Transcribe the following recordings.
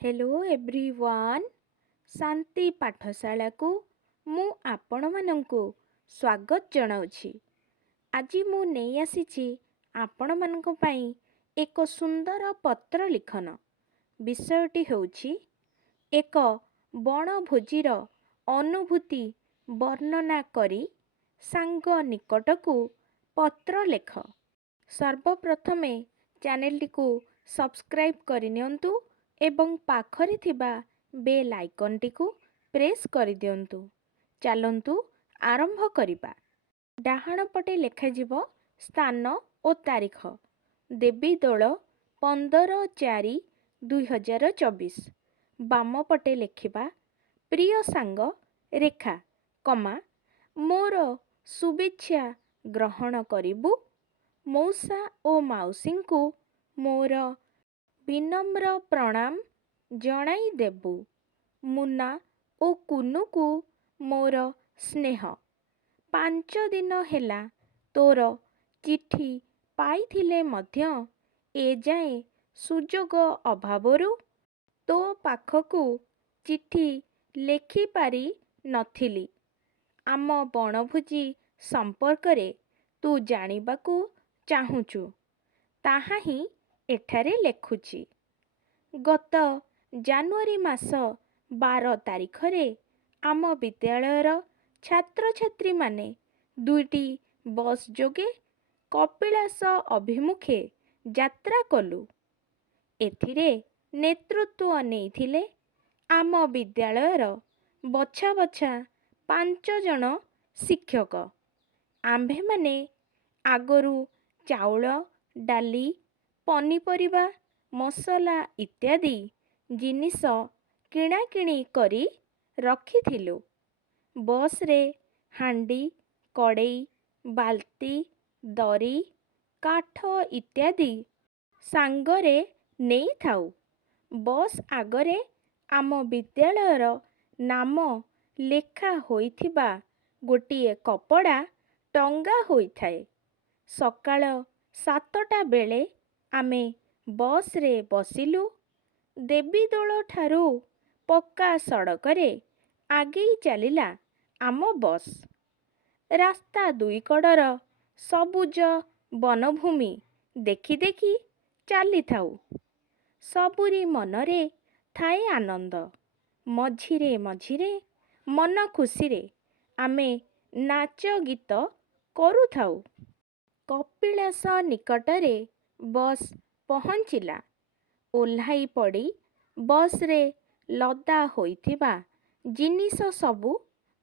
Hello everyone शांति पाठशाला को मु आपण मानंकु स्वागत जनाउछि। आज मु नहीं आसीछि आपण मानक पई एक सुंदर पत्र लिखन। विषयटी होछि एक बनभोजीर अनुभूति वर्णना करी सांग निकटकू पत्र लेख। सर्वप्रथमे चैनल को सब्सक्राइब करनियंतु एवं पाखरे थिबा बेल आइकन टी को प्रेस कर दियंतु। चलंतु आरंभ करिबा। डाहाण पटे लेखा जीवो स्थान और तारीख देवी दोल 15/4/2024। बाम पटे लेखिबा प्रिय सांग रेखा कमा मोर शुभेच्छा ग्रहण करिबु। मौसा ओ माउसी को मोर विनम्र प्रणाम जणाई देबु। मुना ओ कुनु को मोर स्नेह। 5 दिन हेला तोर चिठी पाइथिले मध्य ए जाए सुजोग अभावरु तो पाखकू चिठी लेखि पारि नथिली। आम बनभोजी संपर्करे तू जानिबाकू चाहुचु ताहा ही एठारे लेखुची। गत जानुआरी मास 12 तारिखरे आम विद्यालयर छात्र छात्री माने 2टी बस जोगे कपिलास अभिमुखे यात्रा कलु। एथिरे नेतृत्व नेइथिले आम विद्यालयर बछा बछा 5 जन शिक्षक। आम्भे माने आगरू चाउल डाली पनीपरिबा मसला इत्यादि जिनिस किणाकिणी करी रखिथिलु। बस रे हांडी कड़ेई बाल्टी दरी काठ इत्यादि सांगरे नेई थाउ। बस आगरे आम विद्यालयर नाम लेखा होइथिबा गोटिए कपड़ा टंगा होइथाए। सकाळ 7टा बेले आमे बस रे बसिलु। देवीदोल ठारू पक्का सड़करे आगे चलिला आम बस। रास्ता दुई कड़र सबुज बनभूमि देखि देखि चली थाउ। सबुरी मनरे थाए आनंद। मझिरे मझिरे मन खुशी आमे नाच गीत करू थाउ। कपिलास निकटरे बस पहुँचिला। ओह्लाई पड़ी बस रे लदा होइथिबा जिनिस सबु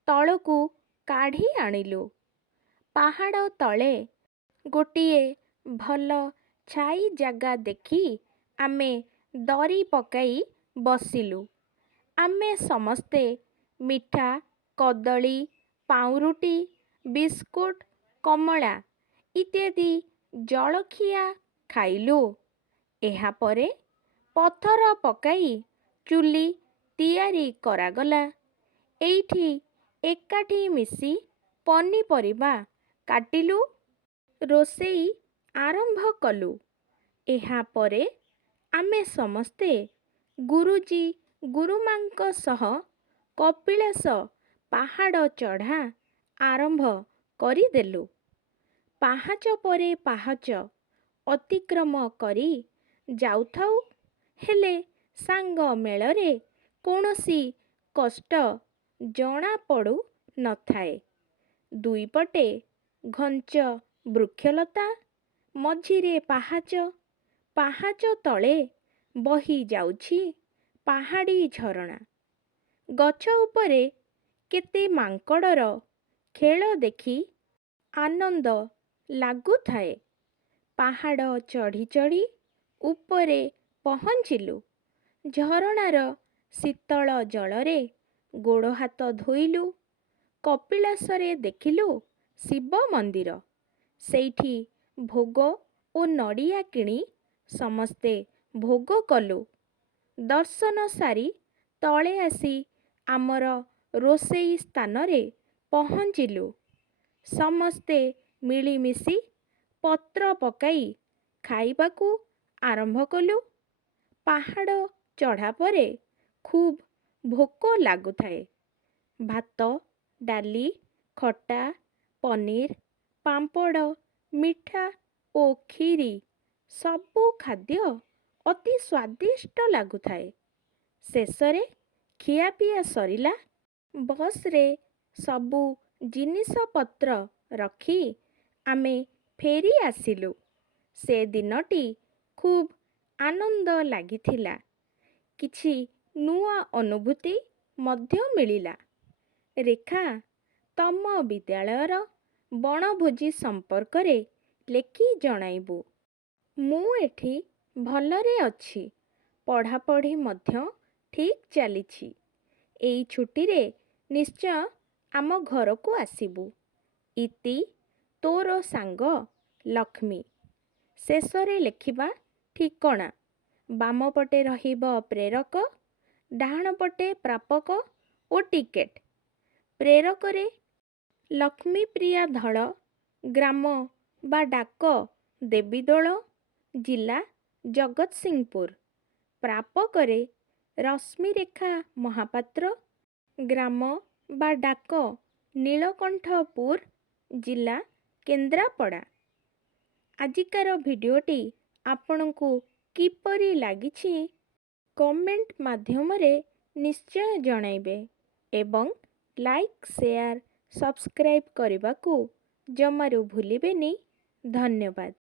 तळकू काढ़ी आनिलु। पहाड़ तले गोटिए भल छाई जागा देखी आमे दरी पकाई बसिलु। आमे समस्ते मिठा कदली पाउरुटी बिस्कुट कमला इत्यादि जलखिया खाइलु। एहा परे पत्थर पकाई चुली तियारी करागला। एइठी एकाठी मिसी पनीपरिबा काटिलु रोसेई आरंभ कलु। एहा परे आमे समस्ते गुरुजी गुरुमांक सह कपिलास पहाड़ चढ़ा आरंभ करिदेलु। पाहाच परे पाहाच अतिक्रम करी जाउथाउ हेले सांग मेलरे कौनसी कष्ट जना पड़ू न थाए। दुई पटे घंच वृक्षलता मझिरे पाहाच। पाहाच तले बही जाउछि पहाड़ी झरणा। गछ उपरे केते मांकड़र खेल देखी आनंद लागुथाए। पहाड़ चढ़ी चढ़ी उपरे पहुँचिलु। झरणार शीतल जलरे गोड़ हाथ धोइलु। कपिलासरे देखिलु शिव मंदिर। सेठी भोग ओ नड़िया किणी समस्ते भोग कलु। दर्शन सारी तले आसी आमर रोसेई स्थान रे पहुँचिलु। समस्ते मिलीमिशी पत्र पकाई खाइबाकू आरंभ कलु। पहाड़ ଚଢ଼ା ପରେ ଖୁବ୍ ଭୋକ ଲାଗୁଥାଏ। ଭାତ, ଡାଲି, ଖଟା, ପନିର, ପାମ୍ପଡ଼, ମିଠା ଓ କ୍ଷୀରି ସବୁ ଖାଦ୍ୟ ଅତି ସ୍ୱାଦିଷ୍ଟ ଲାଗୁଥାଏ। ଶେଷରେ ଖିଆପିଆ ସରିଲା। ବସ୍ରେ ସବୁ ଜିନିଷପତ୍ର ରଖି ଆମେ ଫେରି ଆସିଲୁ। ସେ ଦିନଟି ଖୁବ୍ ଆନନ୍ଦ ଲାଗିଥିଲା। କିଛି ନୂଆ ଅନୁଭୂତି ମଧ୍ୟ ମିଳିଲା। ରେଖା, ତମ ବିଦ୍ୟାଳୟର ବଣଭୋଜି ସମ୍ପର୍କରେ ଲେଖି ଜଣାଇବୁ। ମୁଁ ଏଠି ଭଲରେ ଅଛି। ପଢ଼ାପଢ଼ି ମଧ୍ୟ ଠିକ୍ ଚାଲିଛି। ଏଇ ଛୁଟିରେ ନିଶ୍ଚୟ ଆମ ଘରକୁ ଆସିବୁ। ଇତି, ତୋର ସାଙ୍ଗ ଲକ୍ଷ୍ମୀ। ଶେଷରେ ଲେଖିବା ଠିକଣା। ବାମ ପଟେ ରହିବ ପ୍ରେରକ, ଡାହାଣ ପଟେ ପ୍ରାପକ ଓ ଟିକେଟ। ପ୍ରେରକରେ ଲକ୍ଷ୍ମୀପ୍ରିୟା ଧଳ, ଗ୍ରାମ ବା ଡାକ ଦେବୀଦୋଳ, ଜିଲ୍ଲା ଜଗତସିଂହପୁର। ପ୍ରାପକରେ ରଶ୍ମିରେଖା ମହାପାତ୍ର, ଗ୍ରାମ ବା ଡାକ ନୀଳକଣ୍ଠପୁର, ଜିଲ୍ଲା କେନ୍ଦ୍ରାପଡ଼ା। ଆଜିକାର ଭିଡ଼ିଓଟି ଆପଣଙ୍କୁ କିପରି ଲାଗିଛି କମେଣ୍ଟ ମାଧ୍ୟମରେ ନିଶ୍ଚୟ ଜଣାଇବେ ଏବଂ ଲାଇକ୍, ସେୟାର, ସବସ୍କ୍ରାଇବ୍ କରିବାକୁ ଜମାରୁ ଭୁଲିବେନି। ଧନ୍ୟବାଦ।